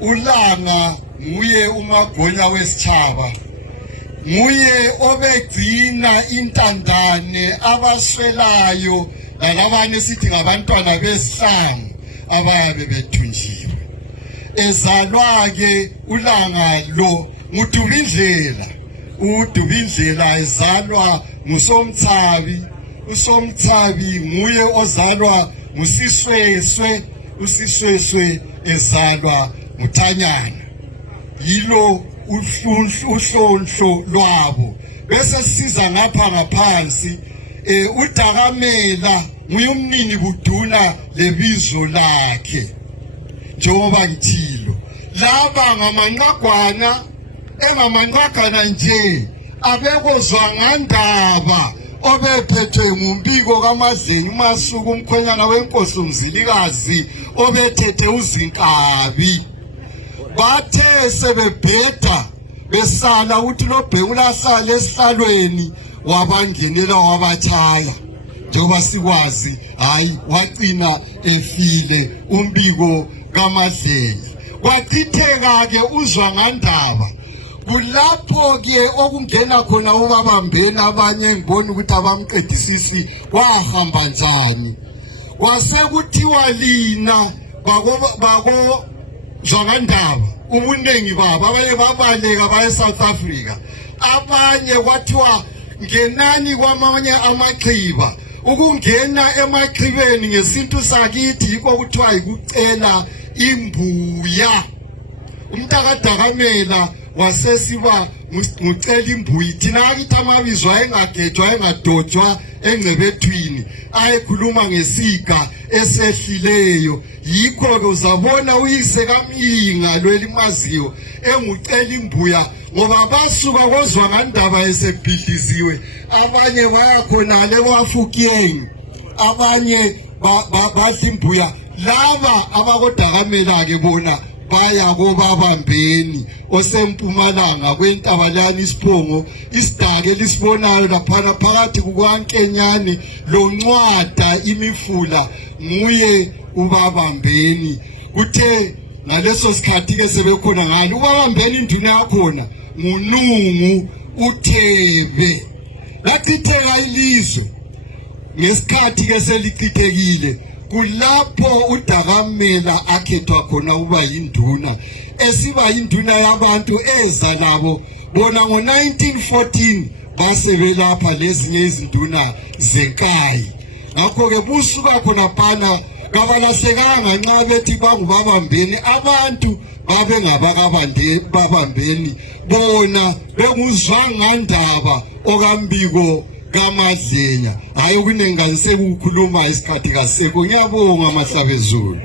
ulanga nguye umagonya wesitshaba, nguye obegcina intandane abaswelayo lalabanye sithi ngabantwana besihlangu abayabe bethunjiwe. Ezalwa ke ulanga lo uDubindlela ezalwa nguSomtsabi. uSomtsabi nguye ozalwa nguSisweswe, uSisweswe ezalwa nguThanyana. Yilo uhlonhlo lwabo. Bese siza ngapha ngaphansi uDakamela nguye umnini buduna lebizo lakhe. Njengoba ngithilo laba ngamanqagwana engamanqagwana nje abekozwa ngandaba obephethwe ngumbiko kaMadlengi uMasuku umkhwenyana wenkosi uMzilikazi obethethe uZinkabi. Bathe sebebheda besala ukuthi loBhengu lahlala esihlalweni wabangenela wabathaya. Njengoba sikwazi hayi waqina efile umbiko kaMadlengi. Kwachitheka ke uzwa ngandaba. Kulapho ke okungena khona ubabambeni abanye ngibona ukuthi abamqedisisi wahamba njani. Kwasekuthiwa lina bako zwangandaba ubunengi babo abanye babaleka baye South Africa, abanye kwathiwa ngenani kwamanye amaxiba. Ukungena emaxibeni ngesintu sakithi yikho kuthiwa ikucela imbuya. Umntaka Dakamela wasesiba ngucela imbuyi. Thina akithi amabizo ayengagejwa engadojwa engcebethwini ayekhuluma ngesiga esehlileyo. Yikho ke uzabona uyise kaMyinga lwelimaziyo engucela imbuya ngoba basuka kozwa ngandaba esebhidliziwe. Abanye bayakhonale kwaFukieng, abanye badla imbuya. Laba abakoDakamela ke bona baya kobabambeni osempumalanga kwentabanyana isiphongo isidake lisibonayo laphana phakathi kukaNkenyane loNcwada imifula nguye ubabambeni. Kuthe ngaleso sikhathi ke sebekhona ngalo ubabambeni induna yakhona nguNungu uThebe. Lachitheka ilizwe ngesikhathi ke selichithekile. Kulapho uDakamela akhethwa khona uba yinduna, esiba yinduna yabantu eza labo bona ngo1914 basebelapha lezinye izinduna zeNkayi. Ngakho ke busuka khona phana kabalahlekanga nxa bethi bangubabambeni. Abantu babengabakabambeni bona benguzwangandaba okambiko kaMadlenya. Hayi kunenganiseke ukukhuluma isikhathi kasekho. Ngiyabonga Mahlabezulu.